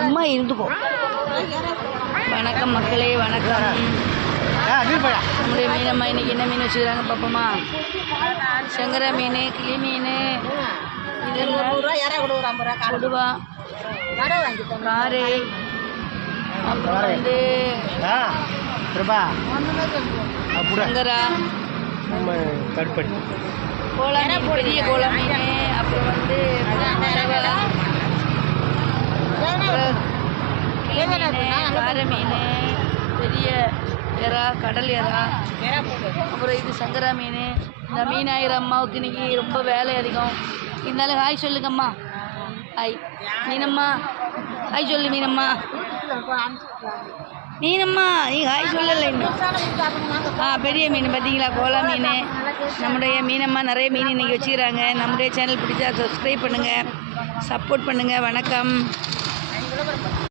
சும்மா இருந்துக்கோ. வணக்கம் மக்களே, வணக்கம். நம்முடைய மீனம்மா இன்னைக்கு என்ன மீன் வச்சுக்கிறாங்க பார்ப்போமா? சங்கரா மீன், கிளி மீன், கொடுவா, காரை, அப்புறம் வந்து சங்கரா, கோலா மீன், பெரிய கோலா மீன், அப்புறம் வந்து காரை மீன், பெரிய எறா, கடல் எறா, அப்புறம் இது சங்கரா மீன். இந்த மீனாயிரம் அம்மாவுக்கு இன்னைக்கு ரொம்ப வேலை அதிகம். இருந்தாலும் ஹாய் சொல்லுங்கம்மா. ஹாய் மீனம்மா, ஹாய் சொல்லு மீனம்மா. மீனம்மா நீ ஹாய் சொல்லலை இன்னும். பெரிய மீன் பார்த்தீங்களா, கோலா மீன். நம்முடைய மீனம்மா நிறைய மீன் இன்றைக்கி வச்சுக்கிறாங்க. நம்முடைய சேனல் பிடிச்சா சப்ஸ்கிரைப் பண்ணுங்கள், சப்போர்ட் பண்ணுங்கள். வணக்கம்.